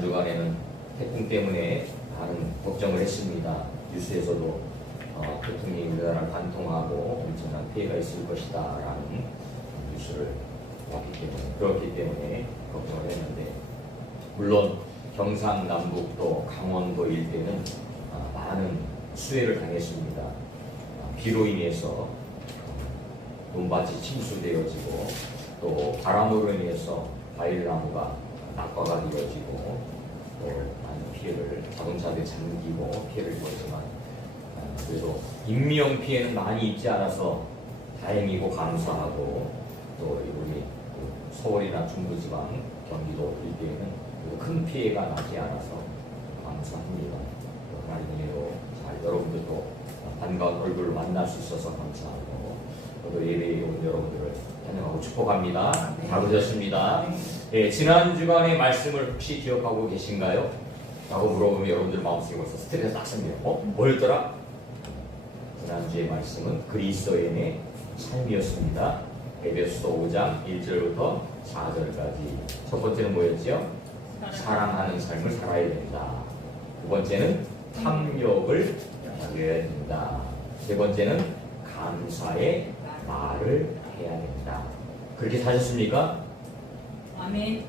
지난 주간에는 태풍 때문에 많은 걱정을 했습니다. 뉴스에서도 태풍이 우리나라를 관통하고 엄청난 피해가 있을 것이다 라는 뉴스를 그렇기 때문에 걱정을 했는데, 물론 경상남북 또 강원도 일대는 많은 수해를 당했습니다. 비로 인해서 논밭이 침수되어지고 또 바람으로 인해서 과일나무가 낙과가 되어지고 또 많은 피해를, 자동차들이 잠기고 피해를 입었지만 그래도 인명 피해는 많이 입지 않아서 다행이고 감사하고, 또 우리 서울이나 중부지방, 경기도 일대에는 큰 피해가 나지 않아서 감사합니다. 하나님으로 잘 여러분들도 반가운 얼굴을 만날 수 있어서 감사하고, 저도 예배에 온 여러분들을 환영하고 축복합니다. 잘 오셨습니다. 네, 지난 주간의 말씀을 혹시 기억하고 계신가요? 라고 물어보면 여러분들 마음속에 벌써 스트레스 딱 생겨요. 뭐였더라? 지난주의 말씀은 그리스도인의 삶이었습니다. 에베소서 5장 1절부터 4절까지. 첫 번째는 뭐였죠? 사랑하는 삶을 살아야 된다. 두 번째는 탐욕을 버려야 된다. 세 번째는 감사의 말을 해야 된다. 그렇게 사셨습니까? 아멘.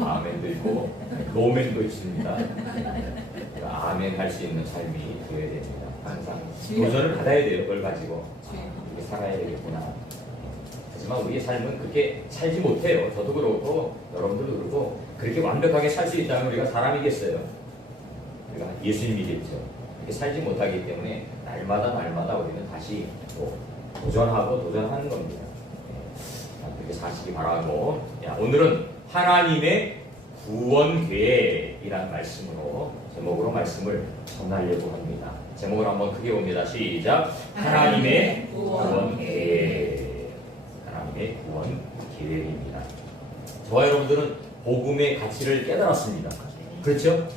아멘도 있고 노멘도 있습니다. 아멘 할 수 있는 삶이 되어야 됩니다. 항상 도전을 받아야 돼요. 그걸 가지고 이렇게 살아야 되겠구나. 하지만 우리의 삶은 그렇게 살지 못해요. 저도 그렇고 여러분들도 그렇고, 그렇게 완벽하게 살 수 있다면 우리가 사람이겠어요? 우리가 예수님이겠죠. 그렇게 살지 못하기 때문에 날마다 우리는 다시 또 도전하고 도전하는 겁니다. 그렇게 사시기 바라고, 오늘은 하나님의 구원 계획이라는 말씀으로, 제목으로 말씀을 전하려고 합니다. 제목을 한번 크게 봅니다. 시작. 하나님의 구원 계획. 하나님의 구원 계획입니다. 저와 여러분들은 복음의 가치를 깨달았습니다. 그렇죠?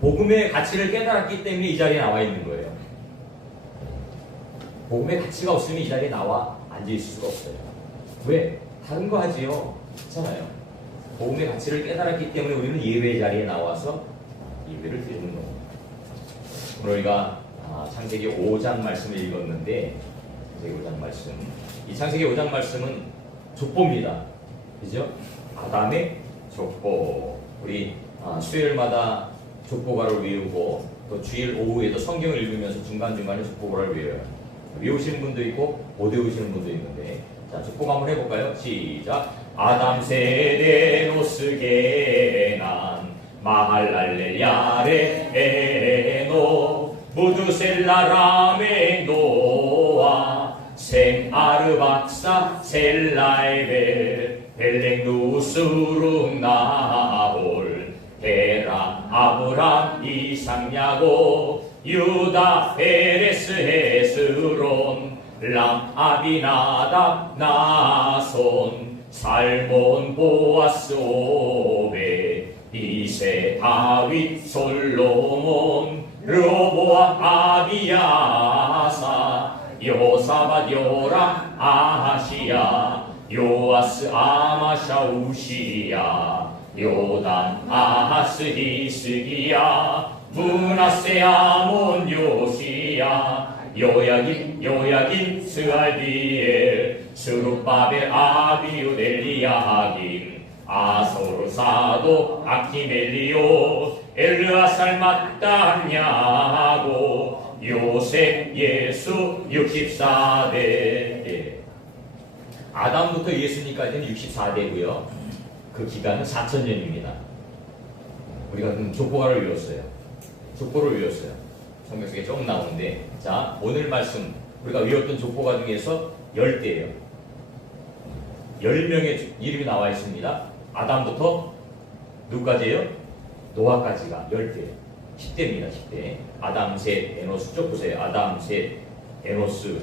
복음의 가치를 깨달았기 때문에 이 자리에 나와 있는 거예요. 복음의 가치가 없으면 이 자리에 나와 앉아있을 수가 없어요. 왜? 다른 거 하지요. 그렇잖아요. 복음의 가치를 깨달았기 때문에 우리는 예배 자리에 나와서 예배를 드리는 겁니다. 오늘 우리가 창세기 5장 말씀을 읽었는데, 창세기 5장 말씀, 이 창세기 5장 말씀은 족보입니다. 그죠? 아담의 족보. 우리 수요일마다 족보가를 외우고, 또 주일 오후에도 성경을 읽으면서 중간중간에 족보가를 외워요. 외우시는 분도 있고 못 외우시는 분도 있는데, 자, 족보가 한번 해볼까요? 시작. 아담 세대 노스 게난 마할랄렐 야레 에노 무두셀라 라메 노아 셈 아르박사 셀라에벨 벨렉 누수룩 나홀 헤라 아브람 이삭 야곱 유다 페레스 헤스론 람 아비나답 나손 살몬 보아스 오베 이세 다윗 솔로몬 르보암 아비야사 요사밧 요람 아하시야 요아스 아마샤 우시야 요담 아하스 히스기야 문하세 아몬 요시야 요야긴 스알디엘 스룹바벨 아비우델 리야긴 아소르사도 아키멜리오 엘르아살 마따냐고 요셉 예수 64대. 아담부터 예수님까지는 64대고요. 그 기간은 4,000년입니다. 우리가 족보가를 외웠어요. 족보를 외웠어요. 성경 속에 조금 나오는데, 자, 오늘 말씀 우리가 외웠던 족보가 중에서 10대예요. 10명의 이름이 나와 있습니다. 아담부터 누구까지예요? 노아까지가 10대. 10대입니다. 10대. 아담, 셋, 에노스. 쭉 보세요. 아담, 셋, 에노스.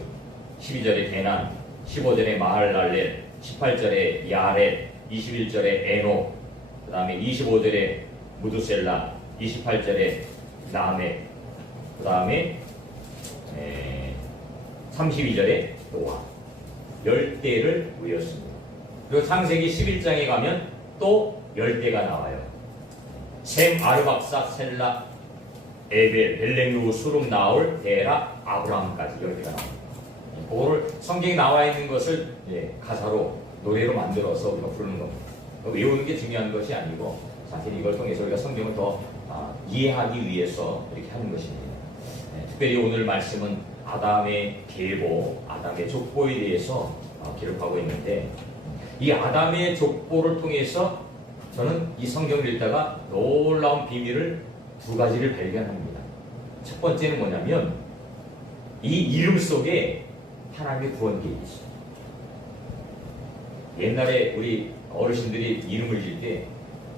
12절에 게난, 15절에 마할랄렐, 18절에 야렛, 21절에 에노, 그 다음에 25절에 무두셀라, 28절에 라멕, 그 다음에 32절에 노아. 10대를 외웠습니다. 그리고 창세기 11장에 가면 또 10대가 나와요. 셈, 아르박사, 셀라, 에벨, 벨레누, 수름, 나올, 데라, 아브라함까지 10개가 나옵니다. 그거를 성경에 나와 있는 것을 가사로 노래로 만들어서 우리가 부르는 겁니다. 외우는 게 중요한 것이 아니고 사실 이걸 통해서 우리가 성경을 더 이해하기 위해서 이렇게 하는 것입니다. 특별히 오늘 말씀은 아담의 계보, 아담의 족보에 대해서 기록하고 있는데 이 아담의 족보를 통해서 저는 이 성경을 읽다가 놀라운 비밀을 두 가지를 발견합니다. 첫 번째는 뭐냐면 이 이름 속에 하나님의 구원 계획이 있어요. 옛날에 우리 어르신들이 이름을 질 때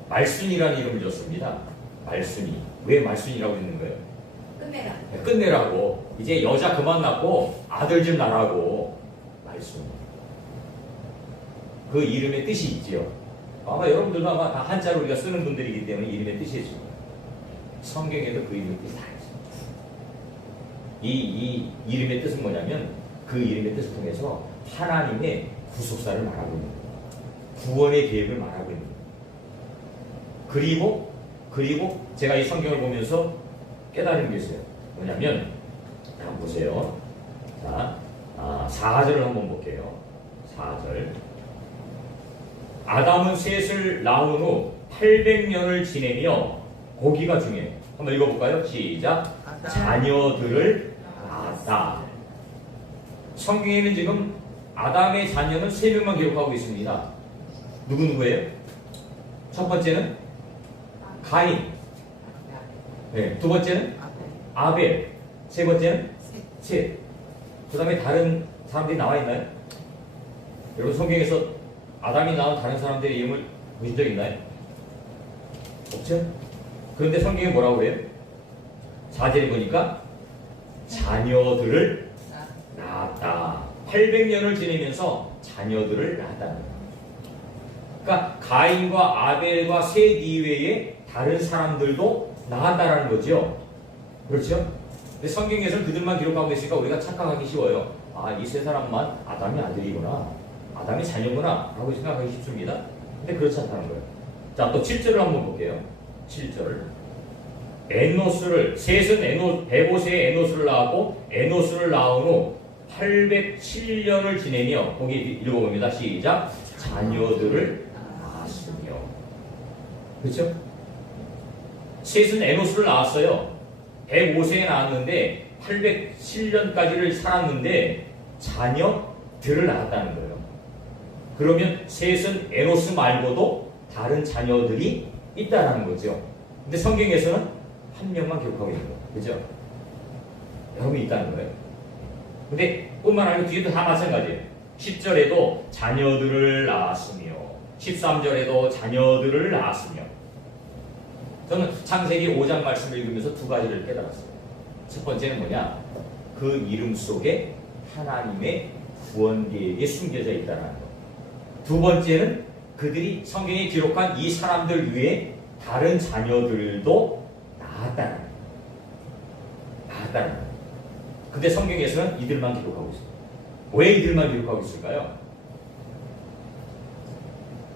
말순이라는 이름을 줬습니다. 말순이. 왜 말순이라고 짓는 거예요? 끝내라. 끝내라고. 이제 여자 그만 낳고 아들 좀 낳으라고. 말순이. 그 이름의 뜻이 있지요. 아마 여러분들도 아마 다 한자로 우리가 쓰는 분들이기 때문에 이름의 뜻이 있습니다. 성경에도 그 이름의 뜻이 다 있습니다. 이 이름의 뜻은 뭐냐면 그 이름의 뜻을 통해서 하나님의 구속사를 말하고 있는 거예요. 구원의 계획을 말하고 있는 거예요. 그리고 제가 이 성경을 보면서 깨달은 게 있어요. 뭐냐면 한번 보세요. 자, 4절을 한번 볼게요. 4절. 아담은 셋을 낳은 후 800년을 지내며 고기가 중요해요. 한번 읽어볼까요? 시작. 자녀들을 낳았다. 성경에는 지금 아담의 자녀는 3명만 기록하고 있습니다. 누구예요? 첫 번째는 가인. 네, 두 번째는 아벨. 세 번째는 셋. 그 다음에 다른 사람들이 나와 있나요? 여러분 성경에서 아담이 낳은 다른 사람들의 이름을 보신 적 있나요? 없죠? 그런데 성경에 뭐라고 해요? 4절에 보니까 자녀들을 낳았다. 800년을 지내면서 자녀들을 낳았다는 거예요. 그러니까 가인과 아벨과 셋 이외에 다른 사람들도 낳았다라는 거죠. 그렇죠? 근데 성경에서는 그들만 기록하고 있으니까 우리가 착각하기 쉬워요. 이 세 사람만 아담의 아들이구나, 아담의 자녀구나 라고 생각하기 쉽습니다. 근데 그렇지 않다는 거예요. 자, 또 7절을 한번 볼게요. 7절. 에노스를, 셋은 베보세의 에노스를 낳았고 에노스를 낳은 후 807년을 지내며, 거기 읽어봅니다. 시작. 자녀들을 낳았으며. 그렇죠? 셋은 에노스를 낳았어요. 105세에 낳았는데 807년까지를 살았는데 자녀들을 낳았다는 거예요. 그러면 셋은 에노스 말고도 다른 자녀들이 있다는 거죠. 근데 성경에서는 한 명만 기록하고 있는 거예요. 그죠? 여러분이 있다는 거예요. 근데 뿐만 아니라 뒤에도 다 마찬가지예요. 10절에도 자녀들을 낳았으며 13절에도 자녀들을 낳았으며. 저는 창세기 5장 말씀을 읽으면서 두 가지를 깨달았어요. 첫 번째는 뭐냐? 그 이름 속에 하나님의 구원 계획이 숨겨져 있다는 것. 두 번째는 그들이 성경에 기록한 이 사람들 위에 다른 자녀들도 낳았다는 것. 낳았다는 것. 근데 성경에서는 이들만 기록하고 있어요. 왜 이들만 기록하고 있을까요?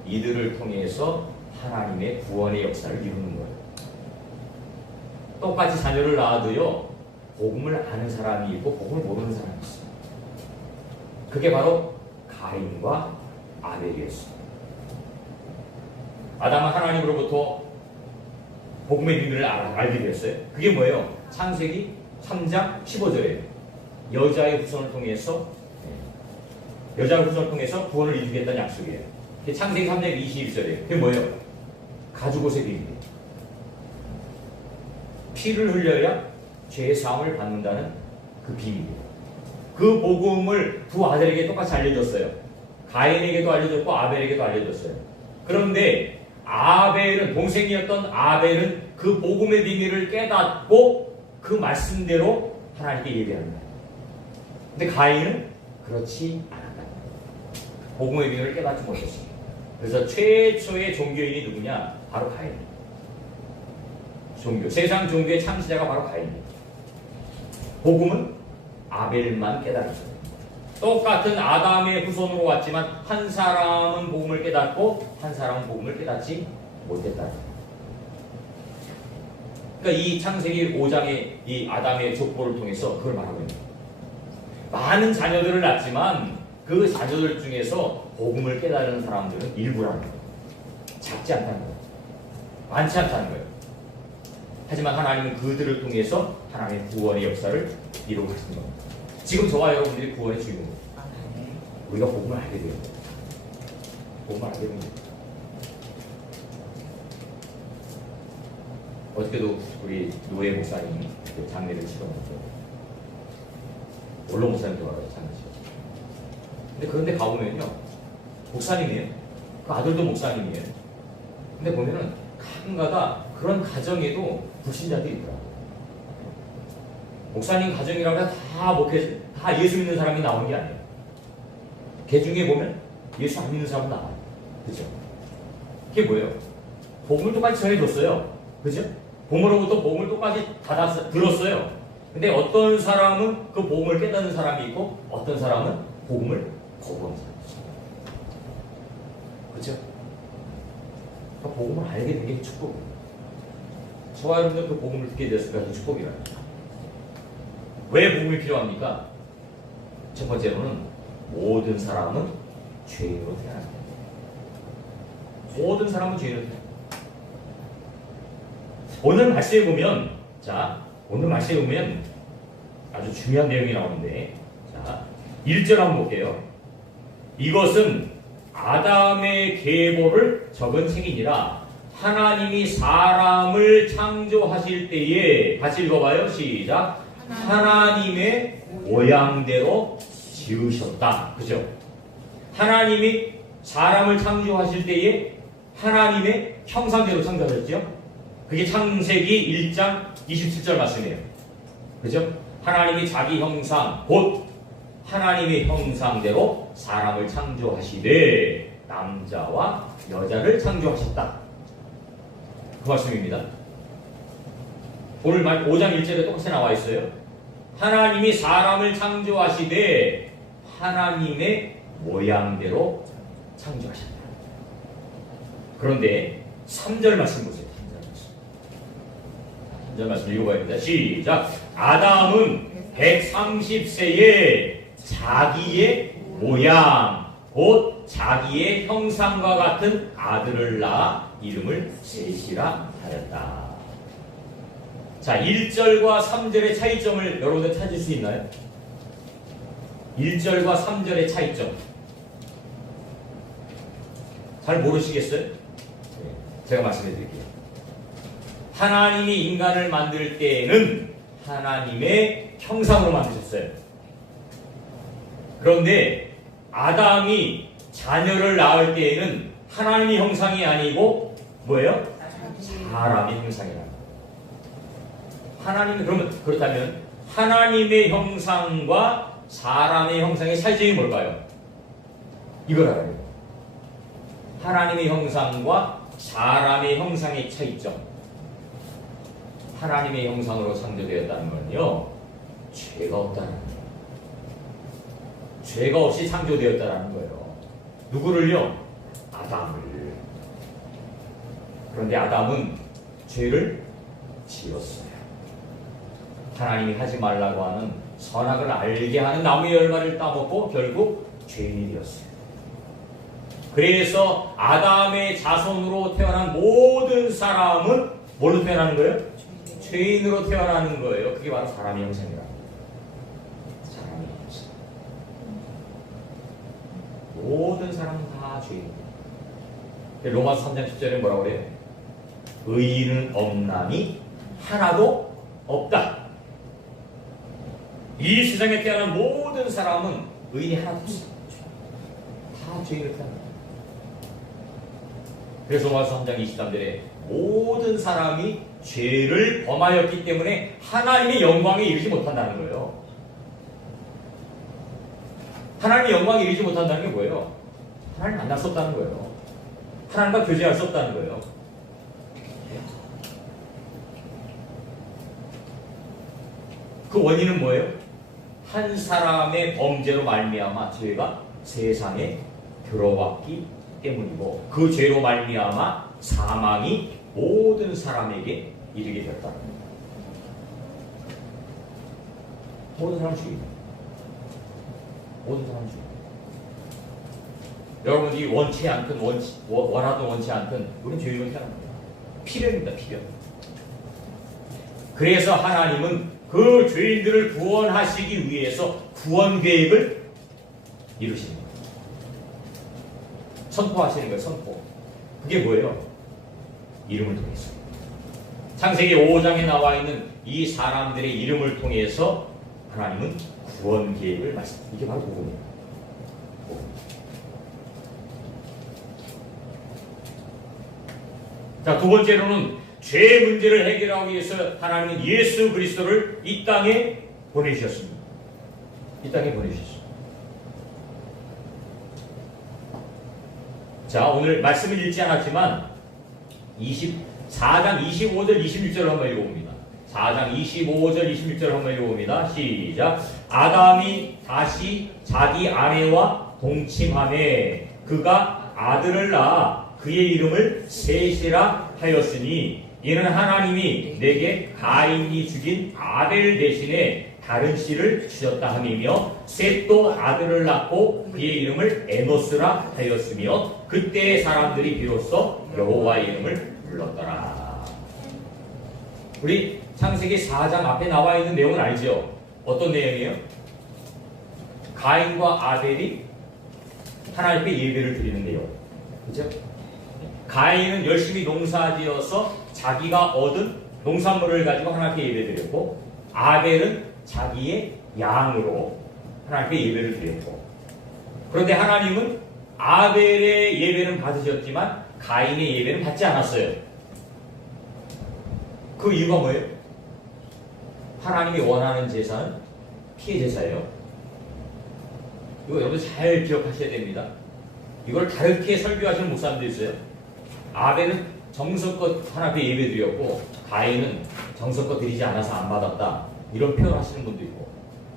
이들을 통해서 하나님의 구원의 역사를 이루는 거예요. 똑같이 자녀를 낳아도요, 복음을 아는 사람이 있고 복음을 모르는 사람이 있어요. 그게 바로 가인과 아벨이었어요. 아담은 하나님으로부터 복음의 비밀을 알게 되었어요. 그게 뭐예요? 창세기 3장 15절에 여자의 후손을 통해서 구원을 이루겠다는 약속이에요. 창세기 3장 21절에 그게 뭐예요? 가죽옷의 비밀이에요. 피를 흘려야 죄의 사함을 받는다는 그 비밀이에요. 그 복음을 두 아들에게 똑같이 알려줬어요. 가인에게도 알려줬고 아벨에게도 알려줬어요. 그런데 아벨은, 동생이었던 아벨은 그 복음의 비밀을 깨닫고 그 말씀대로 하나님께 예배하는 거예요. 근데 가인은 그렇지 않았다. 복음의 비밀을 깨닫지 못했습니다. 그래서 최초의 종교인이 누구냐? 바로 가인입니다. 세상 종교의 창시자가 바로 가인입니다. 복음은 아벨만 깨달았어요. 똑같은 아담의 후손으로 왔지만 한 사람은 복음을 깨닫고 한 사람은 복음을 깨닫지 못했다. 그러니까 이 창세기 5장의 이 아담의 족보를 통해서 그걸 말하고 있는 거예요. 많은 자녀들을 낳지만 그 자녀들 중에서 복음을 깨달은 사람들은 일부라는 거예요. 작지 않다는 거예요. 많지 않다는 거예요. 하지만 하나님은 그들을 통해서 하나님의 구원의 역사를 이루고 가시는 겁니다. 지금 저와 여러분들이 구원의 주인공입니다. 우리가 복음을 알게 돼요. 복음을 알게 됩니다. 어저께도 우리 노예 목사님이 장례를 치러놨죠. 원로 목사님 돌아가서 장례 치렀어요. 근데 그런데 가보면요, 목사님이에요. 그 아들도 목사님이에요. 근데 보면은 가끔가다 그런 가정에도 불신자들이 있더라고요. 목사님 가정이라고 해서 다 예수 믿는 사람이 나오는 게 아니에요. 개 중에 보면 예수 안 믿는 사람도 나와요. 그죠? 그게 뭐예요? 복음을 똑같이 전해줬어요. 그죠? 부모로부터 복음을 똑같이 들었어요. 근데 어떤 사람은 그 복음을 깨닫는 사람이 있고 어떤 사람은 복음을 거부하는 사람이 있어요. 그죠? 그러니까 복음을 알게 된 게 축복이에요. 저와 여러분들 그 복음을 듣게 됐을까? 축복이라는 거예요. 왜 복음이 필요합니까? 첫 번째로는 모든 사람은 죄인으로 태어난다. 모든 사람은 죄인으로 태어난다. 오늘 말씀에 보면, 오늘 말씀에 보면 아주 중요한 내용이 나오는데, 1절 한번 볼게요. 이것은 아담의 계보를 적은 책이니라. 하나님이 사람을 창조하실 때에, 같이 읽어봐요. 시작. 하나님의 모양대로 지으셨다. 그죠? 하나님이 사람을 창조하실 때에 하나님의 형상대로 창조하셨죠? 그게 창세기 1장 27절 말씀이에요. 그죠? 하나님이 자기 형상, 곧 하나님의 형상대로 사람을 창조하시되 남자와 여자를 창조하셨다. 그 말씀입니다. 오늘 5장 1절에 똑같이 나와 있어요. 하나님이 사람을 창조하시되 하나님의 모양대로 창조하셨다. 그런데 3절 말씀 보세요. 3절 말씀 읽어봐야 됩니다. 시작. 아담은 130세에 자기의 모양, 곧 자기의 형상과 같은 아들을 낳아 이름을 셋이라 하였다. 자, 1절과 3절의 차이점을 여러분들 찾을 수 있나요? 1절과 3절의 차이점. 잘 모르시겠어요? 제가 말씀해 드릴게요. 하나님이 인간을 만들 때에는 하나님의 형상으로 만드셨어요. 그런데 아담이 자녀를 낳을 때에는 하나님의 형상이 아니고 뭐예요? 사람의 형상이라. 그렇다면 하나님의 형상과 사람의 형상의 차이점이 뭘까요? 이걸 알아야 돼요. 하나님의 형상과 사람의 형상의 차이점. 하나님의 형상으로 창조되었다는 건요, 죄가 없다는 거예요. 죄가 없이 창조되었다는 거예요. 누구를요? 아담을. 그런데 아담은 죄를 지었어요. 하나님이 하지 말라고 하는 선악을 알게 하는 나무의 열매를 따먹고 결국 죄인이 되었어요. 그래서 아담의 자손으로 태어난 모든 사람은 뭘로 태어나는 거예요? 죄인으로 태어나는 거예요. 그게 바로 사람의 형상이라. 사람의 형상. 모든 사람은 다 죄인입니다. 로마서 3장 10절에 뭐라고 그래요? 의인은 없나니 하나도 없다. 이 세상에 태어난 모든 사람은 의인이 하나도 없어요. 다 죄인으로 태어납니다. 그래서 로마서 3장 23절에 모든 사람이 죄를 범하였기 때문에 하나님의 영광에 이르지 못한다는 거예요. 하나님의 영광에 이르지 못한다는 게 뭐예요? 하나님 만날 수 없다는 거예요. 하나님과 교제할 수 없다는 거예요. 그 원인은 뭐예요? 한 사람의 범죄로 말미암아 죄가 세상에 들어왔기 때문이고, 그 죄로 말미암아 사망이 모든 사람에게 이르게 되었다는 겁니다. 모든 사람 죽입니다. 모든 사람 죽입니다. 여러분이 원치 않든 원하든 원치 않든 우리는 죄인으로 태어납니다. 필연입니다. 필연. 그래서 하나님은 그 죄인들을 구원하시기 위해서 구원 계획을 이루시는 거예요. 선포하시는 거예요. 선포. 그게 뭐예요? 이름을 통해서. 창세기 5장에 나와 있는 이 사람들의 이름을 통해서 하나님은 구원 계획을 말씀합니다. 이게 바로 복음이에요. 자, 두 번째로는 죄 문제를 해결하기 위해서 하나님은 예수 그리스도를 이 땅에 보내주셨습니다. 이 땅에 보내주셨습니다. 자, 오늘 말씀을 읽지 않았지만 4장 25절 26절을 한번 읽어봅니다. 4장 25절 26절을 한번 읽어봅니다. 시작. 아담이 다시 자기 아내와 동침하매 그가 아들을 낳아 그의 이름을 셋이라 하였으니 이는 하나님이 내게 가인이 죽인 아벨 대신에 다른 씨를 주셨다 함이며 셋도 아들을 낳고 그의 이름을 에노스라 하였으며 그때의 사람들이 비로소 여호와의 이름을 불렀더라. 우리 창세기 4장 앞에 나와 있는 내용은 알죠? 어떤 내용이에요? 가인과 아벨이 하나님 앞에 예배를 드리는 내용. 그죠? 가인은 열심히 농사지어서 자기가 얻은 농산물을 가지고 하나님께 예배드렸고 아벨은 자기의 양으로 하나님께 예배를 드렸고 그런데 하나님은 아벨의 예배는 받으셨지만 가인의 예배는 받지 않았어요. 그 이유가 뭐예요? 하나님이 원하는 제사는 피해 제사예요. 이거 여러분 잘 기억하셔야 됩니다. 이걸 다르게 설교하시는 목사님도 있어요. 아벨은 정성껏 하나님께 예배드렸고 가인은 정성껏 드리지 않아서 안 받았다. 이런 표현을 하시는 분도 있고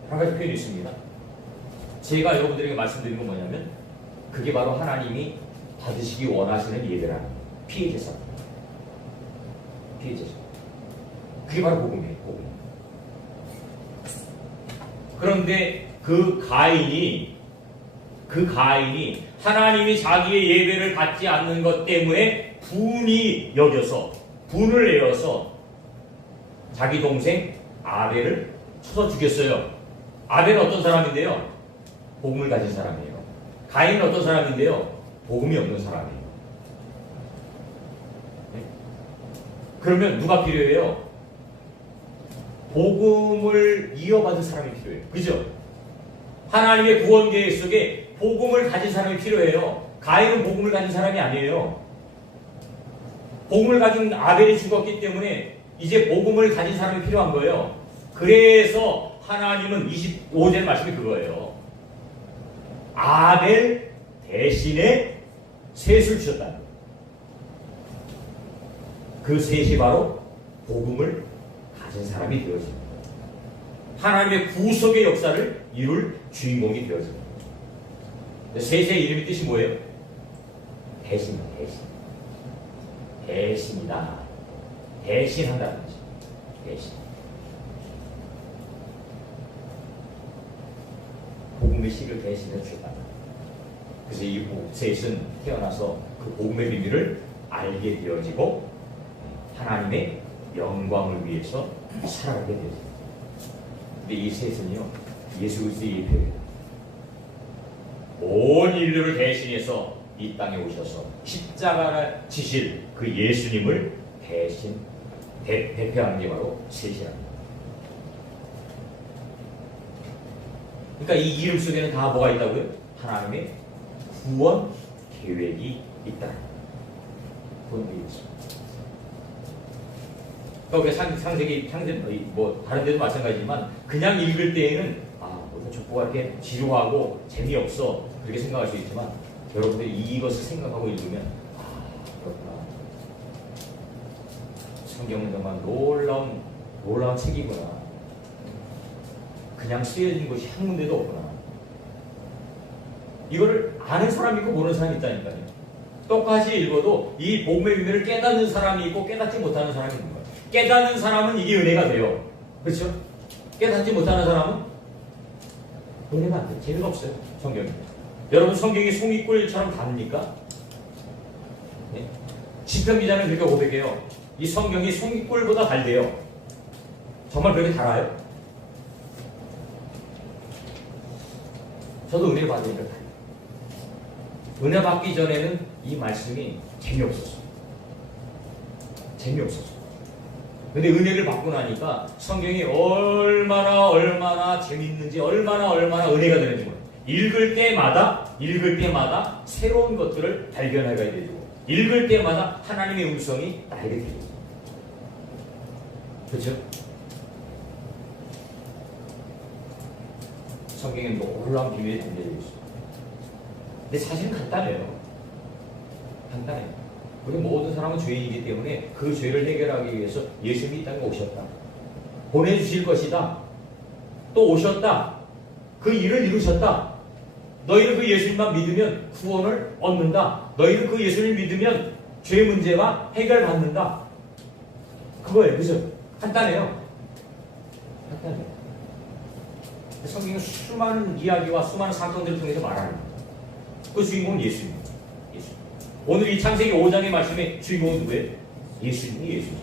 여러 가지 표현이 있습니다. 제가 여러분들에게 말씀드린 건 뭐냐면 그게 바로 하나님이 받으시기 원하시는 예배라는 피해 제사. 피해 제사. 그게 바로 복음이에요. 복음. 그런데 그 가인이 하나님이 자기의 예배를 받지 않는 것 때문에 분이 여겨서 분을 내어서 자기 동생 아벨을 쳐서 죽였어요. 아벨은 어떤 사람인데요? 복음을 가진 사람이에요. 가인은 어떤 사람인데요? 복음이 없는 사람이에요. 네? 그러면 누가 필요해요? 복음을 이어받은 사람이 필요해요. 그죠? 하나님의 구원 계획 속에 복음을 가진 사람이 필요해요. 가인은 복음을 가진 사람이 아니에요. 복음을 가진 아벨이 죽었기 때문에 이제 복음을 가진 사람이 필요한 거예요. 그래서 하나님은 25절 말씀이 그거예요. 아벨 대신에 셋을 주셨다. 그 셋이 바로 복음을 가진 사람이 되어집니다. 하나님의 구속의 역사를 이룰 주인공이 되어집니다. 셋의 이름의 뜻이 뭐예요? 대신. 대신이다. 대신한다는 거죠. 대신. 복음의 씨를 대신해 주셨다. 그래서 이 셋은 태어나서 그 복음의 비밀을 알게 되어지고 하나님의 영광을 위해서 살아가게 되어집니다. 근데 이 셋은요, 예수 그리스도의 예표입니다. 온 인류를 대신해서 이 땅에 오셔서 십자가를 지실 그 예수님을 대표하는 게 바로 셋이랍니다. 그러니까 이 이름 속에는 다 뭐가 있다고요? 하나님의 구원 계획이 있다. 구원 계획이 있습니다. 그러니까 우리가 창세기 뭐 다른 데도 마찬가지지만 그냥 읽을 때에는 무슨 족보가 이렇게 지루하고 재미없어 그렇게 생각할 수 있지만 여러분들이 이것을 생각하고 읽으면 그렇구나. 성경은 정말 놀라운 책이구나. 그냥 쓰여진 것이 한 군데도 없구나. 이거를 아는 사람이 있고 모르는 사람이 있다니까요. 똑같이 읽어도 이 복음의 의미를 깨닫는 사람이 있고 깨닫지 못하는 사람이 있는 거예요. 깨닫는 사람은 이게 은혜가 돼요. 그렇죠? 깨닫지 못하는 사람은 은혜가 안 돼. 재미가 없어요. 성경이. 여러분 성경이 송이꿀처럼 답니까? 네? 시편 기자는 그렇게 고백해요. 이 성경이 송이꿀보다 달대요. 정말 그렇게 달아요? 저도 은혜 받으니까 달아요. 은혜 받기 전에는 이 말씀이 재미없었어요. 재미없었어요. 근데 은혜를 받고 나니까 성경이 얼마나 재밌는지, 얼마나 은혜가 되는지 몰라요. 읽을 때마다 새로운 것들을 발견하게 되고, 읽을 때마다 하나님의 음성이 나에게 들리고. 그렇죠? 성경에 놀라운 비밀이 담겨져 있어요. 근데 사실은 간단해요. 간단해요. 우리 모든 사람은 죄인이기 때문에 그 죄를 해결하기 위해서 예수님이 이 땅에 오셨다. 보내주실 것이다. 또 오셨다. 그 일을 이루셨다. 너희는 그 예수님만 믿으면 구원을 얻는다. 너희는 그 예수님을 믿으면 죄 문제가 해결받는다. 그거예요. 그죠? 간단해요. 간단해요. 성경은 수많은 이야기와 수많은 사건들을 통해서 말하는 거예요. 그 주인공은 예수님. 오늘 이 창세기 5장의 말씀의 주인공은 누구예요? 예수님이 예수님.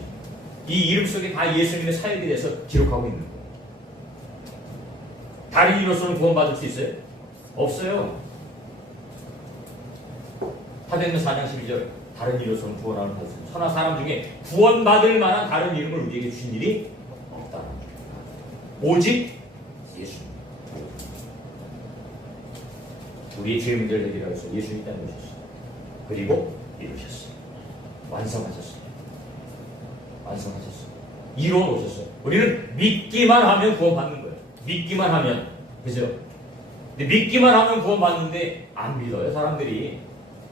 이 이름 속에 다 예수님의 사역에 대해서 기록하고 있는 거예요. 다른 이로서는 구원받을 수 있어요? 없어요. 사도행전 4장 12절 다른 이로서는 구원을 받을 수 있어요. 천하 사람 중에 구원받을 만한 다른 이름을 우리에게 주신 일이 없다. 오직 예수님. 우리의 죄 문제를 해결하기 위해서 예수님이 이 땅에 오셨어요. 그리고 이루셨어요. 완성하셨어요. 완성하셨어요. 이루어 오셨어요. 우리는 믿기만 하면 구원받는 거예요. 믿기만 하면. 그죠? 근데 믿기만 하면 구원받는데 안 믿어요, 사람들이.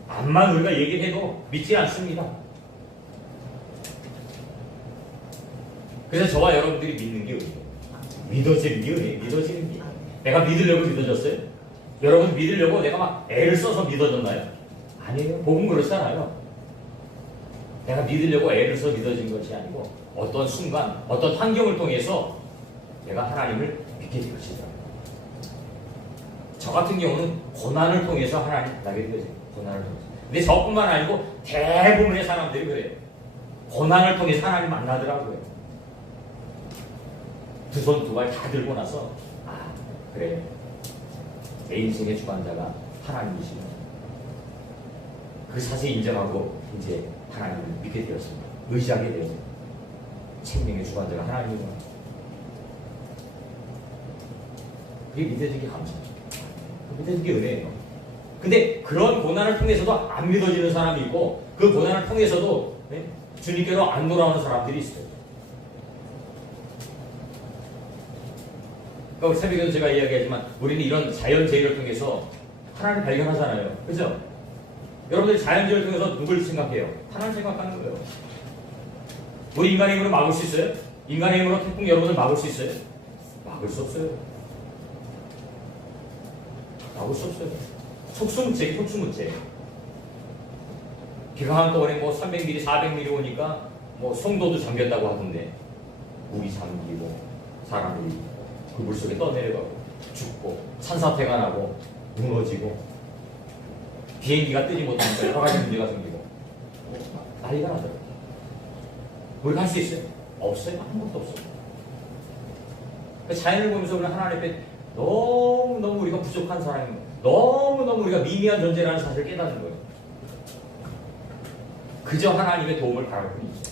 암만 우리가 얘기를 해도 믿지 않습니다. 그래서 저와 여러분들이 믿는 게 은혜예요. 믿어지는 게 은혜예요. 믿어지는 게. 내가 믿으려고 믿어졌어요? 여러분 믿으려고 내가 막 애를 써서 믿어졌나요? 아니에요. 복음 그렇잖아요. 내가 믿으려고 애를 써 믿어진 것이 아니고 어떤 순간, 어떤 환경을 통해서 내가 하나님을 믿게 되었습니다. 저 같은 경우는 고난을 통해서 하나님 만나게 되었어요. 고난을 통해서. 근데 저뿐만 아니고 대부분의 사람들이 그래요. 고난을 통해서 하나님 만나더라고요. 두 손 두 발 다 들고 나서 그래. 내 인생의 주관자가 하나님이시구나. 그 사실을 인정하고 이제 하나님을 믿게 되었습니다. 의지하게 되었습니다. 생명의 주관자가 하나님이구나. 그게 믿어지기 감사합니다. 믿어지기 은혜예요. 근데 그런 고난을 통해서도 안 믿어지는 사람이 있고 그 고난을 통해서도 주님께로 안 돌아오는 사람들이 있어요. 그러니까 우리 새벽에도 제가 이야기하지만 우리는 이런 자연재해를 통해서 하나님을 발견하잖아요. 그죠? 여러분들이 자연재해를 통해서 누굴 생각해요? 하나님 생각하는 거예요. 우리 인간의 힘으로 막을 수 있어요? 인간의 힘으로 태풍 여러분을 막을 수 있어요? 막을 수 없어요. 막을 수 없어요. 속수무책, 속수무책. 비가 한꺼번에 뭐 300mm, 400mm 오니까 뭐 송도도 잠겼다고 하던데 물이 잠기고 사람들이 그 물속에 떠내려가고 죽고 산사태가 나고 무너지고 비행기가 뜨지 못하니까 여러 가지 문제가 생기고 난리가 나더라고요. 우리가 할 수 있어요? 없어요. 아무것도 없어요. 자연을 보면서 우리는 하나님 앞에 너무너무 우리가 부족한 사람인 거예요. 너무너무 우리가 미미한 존재라는 사실을 깨닫는 거예요. 그저 하나님의 도움을 바랄 뿐이죠.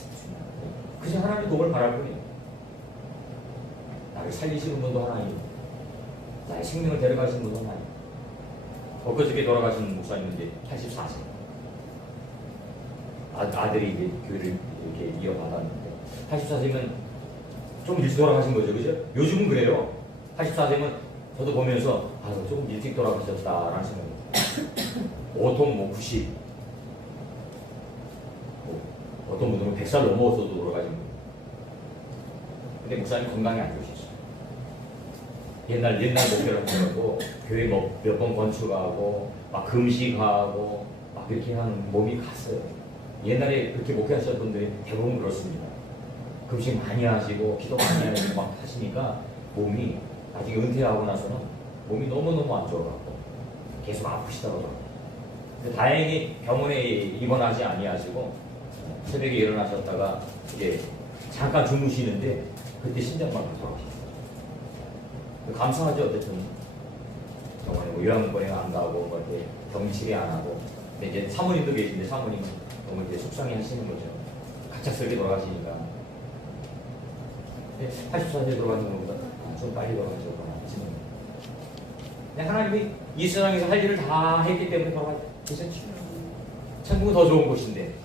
그저 하나님의 도움을 바랄 뿐이에요. 나를 살리시는 분도 하나님, 나의 생명을 데려가시는 분도 하나님. 엊그저께 돌아가신 목사님인데 84세. 아들이 이제 교회를 이렇게 이어받았는데 84세면 좀 일찍 돌아가신 거죠, 그죠? 요즘은 그래요. 84세면 저도 보면서 조금 일찍 돌아가셨다라는 생각이. 보통 뭐 90, 어떤 분들은 100살 넘어서도 돌아가신 거예요. 근데 목사님 건강이 안 좋으셨어요. 옛날 목표를 하고 교회 몇 번 건축하고 막 금식하고 막 이렇게 하는 몸이 갔어요. 옛날에 그렇게 목회하셨던 분들이 대부분 그렇습니다. 금식 많이 하시고 기도 많이 하시고 막 하시니까 몸이 나중에 은퇴하고 나서는 몸이 너무너무 안 좋아갖고 계속 아프시더라고요. 근데 다행히 병원에 입원하지 아니하시고 새벽에 일어나셨다가 이제 잠깐 주무시는데 그때 심장마비 돌아가셨어요. 감사하죠. 어쨌든 병원에 뭐 요양원에 안 가고 뭐 이렇게 격리치레 안 하고. 근데 이제 사모님도 계신데 사모님은 너무 이제 속상해 하시는 거죠. 갑작스럽게 돌아가시니까. 84세에 돌아가는 것보다 좀 빨리 돌아가셨거나 하시는 거예요. 근데 하나님이 이 세상에서 할 일을 다 했기 때문에 돌아가셨죠. 천국은 더 좋은 곳인데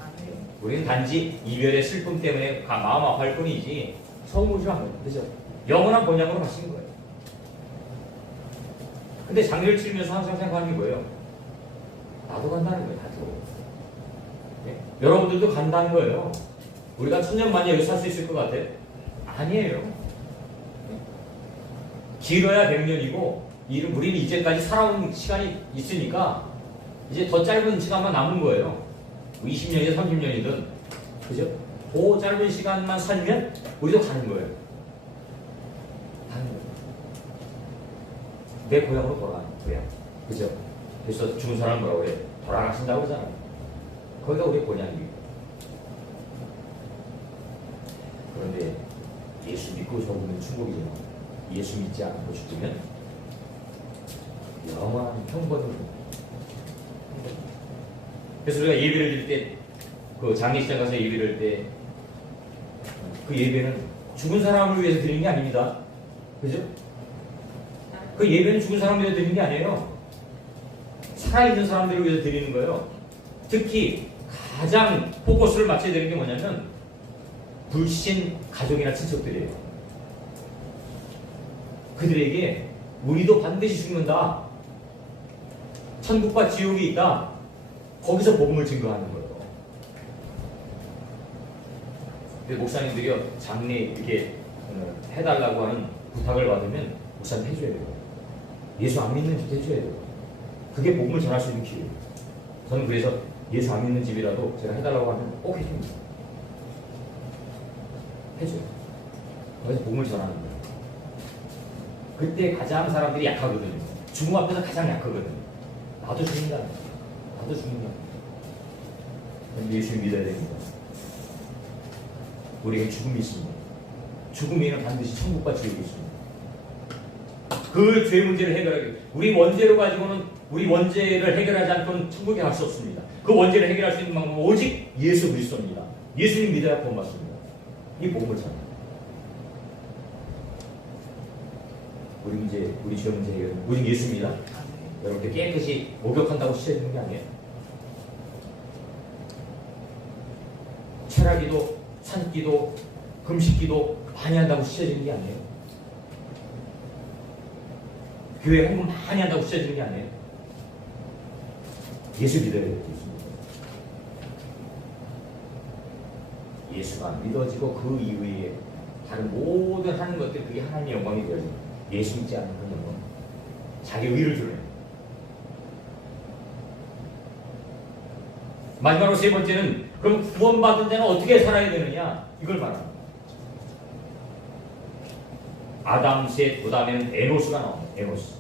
우리는 단지 이별의 슬픔 때문에 마음 아파할 뿐이지 서울을 안 거예요. 그죠? 영원한 본향으로 가시는 거예요. 근데 장례를 치르면서 항상 생각하는 게 뭐예요? 나도 간다는 거예요. 나도. 네? 여러분들도 간다는 거예요. 우리가 천년만년 여기 살 수 있을 것 같아요? 아니에요. 네? 길어야 100년이고 우리는 이제까지 살아온 시간이 있으니까 이제 더 짧은 시간만 남은 거예요. 20년이든 30년이든 그죠? 그 짧은 시간만 살면 우리도 가는 거예요. 가는 거예요. 내 고향으로 돌아가는 거야. 그죠? 그래서 죽은 사람은 뭐라고 그래? 돌아가신다고 그러잖아요. 거기가 우리 고향이에요. 그런데 예수 믿고 죽으면 천국이지만 예수 믿지 않고 죽으면 영원한 형벌을. 그래서 우리가 예배를 드릴 때, 그 장례식장 가서 예배를 할 때, 그 예배는 죽은 사람을 위해서 드리는 게 아닙니다. 그죠? 그 예배는 죽은 사람을 위해서 드리는 게 아니에요. 살아있는 사람들을 위해서 드리는 거예요. 특히 가장 포커스를 맞춰야 되는 게 뭐냐면, 불신 가족이나 친척들이에요. 그들에게 우리도 반드시 죽는다. 천국과 지옥이 있다. 거기서 복음을 증거하는 거예요. 근데 목사님들이요, 장례 이렇게 해달라고 하는 부탁을 받으면 목사님 해줘야 돼요. 예수 안 믿는 집 해줘야 돼요. 그게 복음을 전할 수 있는 기회예요. 저는 그래서 예수 안 믿는 집이라도 제가 해달라고 하면 꼭 해줍니다. 해줘요. 거기서 복음을 전하는 거예요. 그때 가장 사람들이 약하거든요. 죽음 앞에서 가장 약하거든요. 나도 죽는다. 나도 죽는다. 예수를 믿어야 됩니다. 우리에게 죽음이 있습니다. 죽음에는 반드시 천국과 지옥이 있습니다. 그 죄 문제를 해결하기. 우리 원죄로 가지고는 우리 원죄를 해결하지 않고는 천국에 갈 수 없습니다. 그 원죄를 해결할 수 있는 방법은 오직 예수 그리스도입니다. 예수님 믿어야 구원받습니다. 이 복음을 전합니다. 우리 문제, 우리 죄 문제 해결은 우리 예수입니다. 여러분들 깨끗이 목욕한다고 시켜주는 게 아니에요. 철학기도, 산기도, 금식기도 많이 한다고 시켜주는 게 아니에요. 교회 헌금 많이 한다고 시켜주는 게 아니에요. 예수 믿어야 돼요. 예수가 믿어지고 그 이후에 다른 모든 하는 것들 그게 하나님의 영광이 되어집니다. 예수 믿지 않는 그 영광, 자기 의를 주는. 마지막으로 세 번째는 그럼 구원받은 자는 어떻게 살아야 되느냐, 이걸 말합니다. 아담, 셋, 그 다음에는 에노스가 나옵니다. 에노스.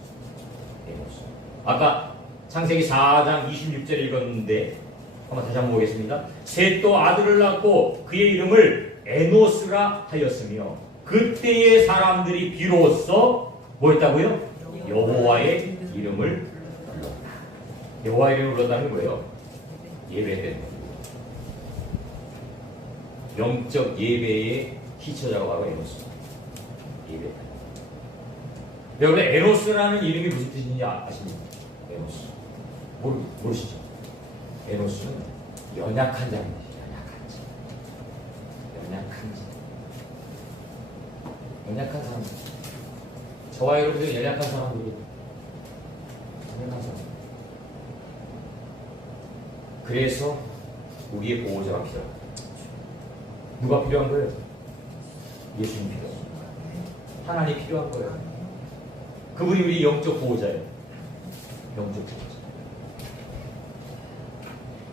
아까 창세기 4장 26절 읽었는데 한번 다시 한번 보겠습니다. 셋도 아들을 낳고 그의 이름을 에노스라 하였으며 그때의 사람들이 비로소 뭐 했다고요? 여호와의 이름을 불렀다. 여호와의 이름을 불렀다는 거예요. 예배된 거예요. 영적 예배의 기초자가 바로 에노스입니다. 예배. 여러분, 에노스라는 이름이 무슨 뜻인지 아십니까? 에노스. 모르시죠? 에노스는 연약한 자입니다. 연약한 사람. 저와 여러분들은 연약한 사람들이 연약한 사람. 그래서 우리의 보호자가 필요합니다. 누가 필요한 거예요? 예수님이 필요합니다. 하나님이 필요한 거예요. 그분이 우리 영적 보호자예요. 영적 보호자.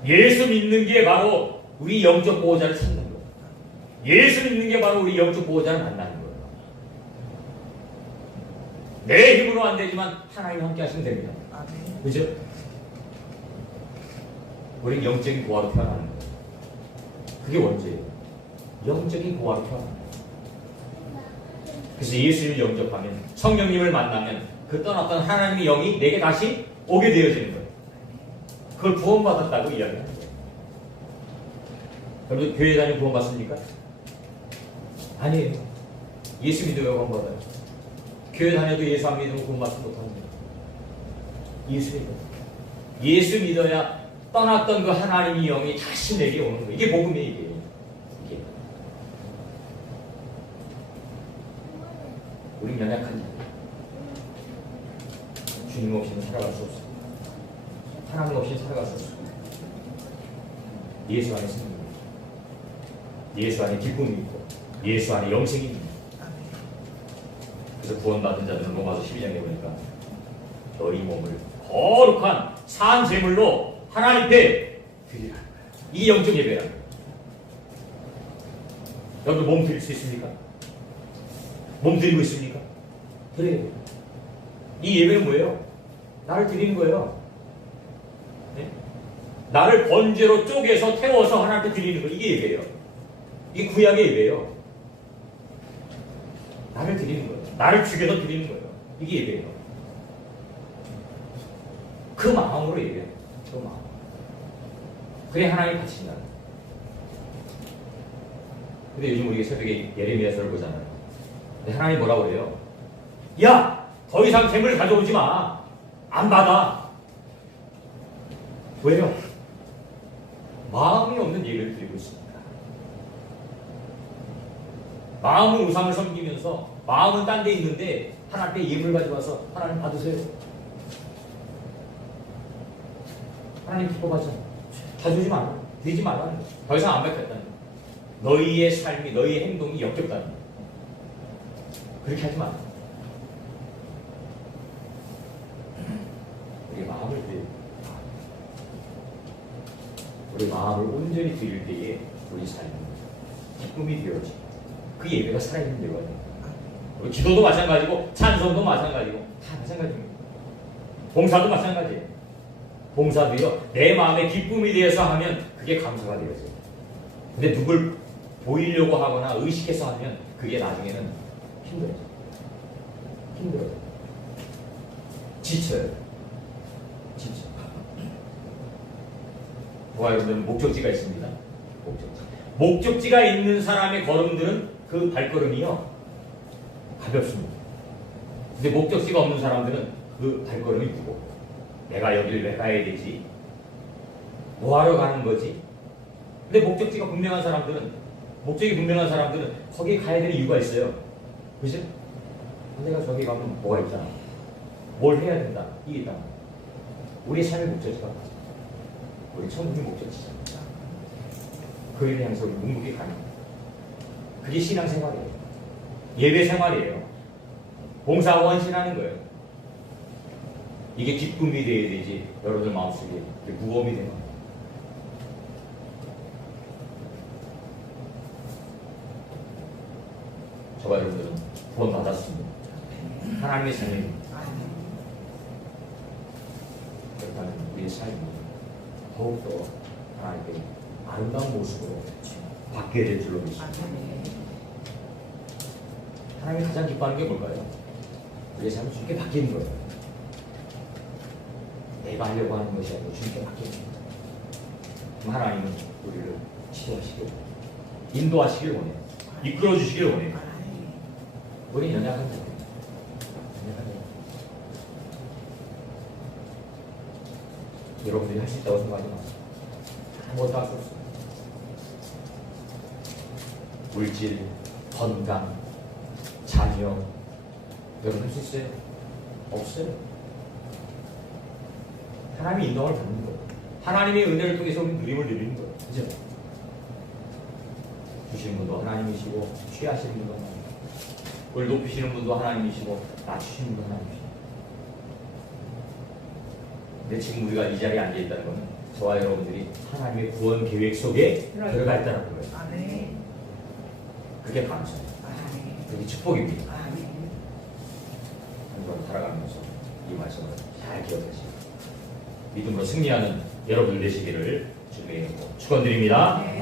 예수 믿는 게 바로 우리 영적 보호자를 찾는 거예요. 예수 믿는 게 바로 우리 영적 보호자를 만나는 거예요. 내 힘으로 안 되지만 하나님 함께 하시면 됩니다. 그죠? 우리는 영적인 고아로 태어나는 거예요. 그게 원죄예요. 영적인 고아로 태어나는 거예요. 그래서 예수님을 영접하면, 성령님을 만나면 그 떠났던 하나님의 영이 내게 다시 오게 되어지는 거예요. 그걸 구원받았다고 이야기하는 거예요. 여러분 교회 다니고 구원받습니까? 아니에요. 예수 믿어야 구원받아요. 교회 다녀도 예수 안 믿으면 구원받지 못합니다. 예수 믿어요. 예수 믿어야 떠났던 그 하나님의 영이 다시 내게 오는 거예요. 이게 복음이에요. 이게. 우린 연약한 자. 주님 없이는 살아갈 수 없습니다. 하나님 없이는 살아갈 수 없습니다. 예수 안에 승리입니다. 예수 안에 기쁨이 있고 예수 안에 영생이 있습니다. 그래서 구원받은 자들은 로마서 12장에 보니까 너희 몸을 거룩한 산 제물로 하나님께 드리라. 이게 영적 예배라. 여러분 몸 드릴 수 있습니까? 몸 드리고 있습니까? 그래요. 이 예배는 뭐예요? 나를 드리는 거예요. 네? 나를 번제로 쪼개서 태워서 하나님께 드리는 거. 이게 예배예요. 이게 구약의 예배예요. 나를 드리는 거예요. 나를 죽여서 드리는 거예요. 이게 예배예요. 그 마음으로 예배해요. 그 마음. 그래 하나님 바친다. 근데 요즘 우리가 새벽에 예레미야서를 보잖아요. 근데 하나님 뭐라고 그래요? 야! 더 이상 재물 가져오지 마. 안 받아. 왜요? 마음이 없는 예배를 드리고 있습니다. 마음은 우상을 섬기면서 마음은 딴 데 있는데 하나님께 예물을 가져와서 하나님 받으세요. 하나님 기뻐하자. 가져오지 말라. 드리지 말라는 거예요. 더 이상 안 받겠다는 거예요. 너희의 삶이, 너희의 행동이 역겹다는 거예요. 그렇게 하지 마. 우리 마음을 드려요. 우리 마음을 온전히 드릴 때에 우리 삶은 기쁨이 되어지. 그 예배가 살아있는 예배가 돼요. 우리 기도도 마찬가지고 찬송도 마찬가지고 다 마찬가지입니다. 봉사도 마찬가지예요. 봉사도요. 내 마음에 기쁨이 되어서 하면 그게 감사가 되어져요. 근데 누굴 보이려고 하거나 의식해서 하면 그게 나중에는 힘들어요. 힘들어요. 지쳐요. 지쳐. 뭐 여러분들 목적지가 있습니다. 목적지가 있는 사람의 걸음들은 그 발걸음이요 가볍습니다. 근데 목적지가 없는 사람들은 그 발걸음이 무거워. 내가 여기를 왜 가야 되지? 뭐하러 가는 거지? 근데 목적지가 분명한 사람들은, 목적이 분명한 사람들은 거기에 가야 되는 이유가 있어요. 그죠? 내가 저기 가면 뭐가 있잖아. 뭘 해야 된다. 이게 있다. 우리의 삶의 목적지가 우리 천국의 목적지잖아. 그 일을 향해서 우리 묵묵히 가는 거예요. 그게 신앙생활이에요. 예배생활이에요. 봉사원신하는 거예요. 이게 기쁨이 되어야 되지 여러분들 마음속에 무거움이 되는 거예요. 저와 여러분들은 구원받았습니다. 하나님의 자녀입니다. 그렇다면 우리의 삶이 더욱더 하나님께 아름다운 모습으로 바뀌어야 될 줄로 믿습니다. 하나님이 가장 기뻐하는 게 뭘까요? 우리의 삶이 주님께 바뀌는 거예요. 내가 하려고 하는 것이 아니고 주님께 바뀌는 거예요. 그럼 하나님은 우리를 지도하시길, 인도하시길 원해요. 이끌어 주시길 원해요. 우리는 연약한 자예요. 여러분들이 할 수 있다고 생각하지 마세요. 아무것도 할 수 없어요. 물질, 건강, 자녀, 여러분 할 수 있어요? 없어요. 하나님의 인도를 받는 거예요. 하나님의 은혜를 통해서 우리 누림을 누리는 거예요. 그죠? 주시는 분도 하나님이시고 취하시는 분도 하나님이시고 우리 높이시는 분도 하나님이시고 낮추시는 분도 하나님이시고. 근데 지금 우리가 이 자리에 앉아 있다는 것은 저와 여러분들이 하나님의 구원 계획 속에 들어가 있다는 거예요. 그게 감사예요. 그게 축복입니다. 이 말씀을 잘 기억하시고 믿음으로 승리하는 여러분들 되시기를 주님의 이름으로 축원드립니다. 아멘.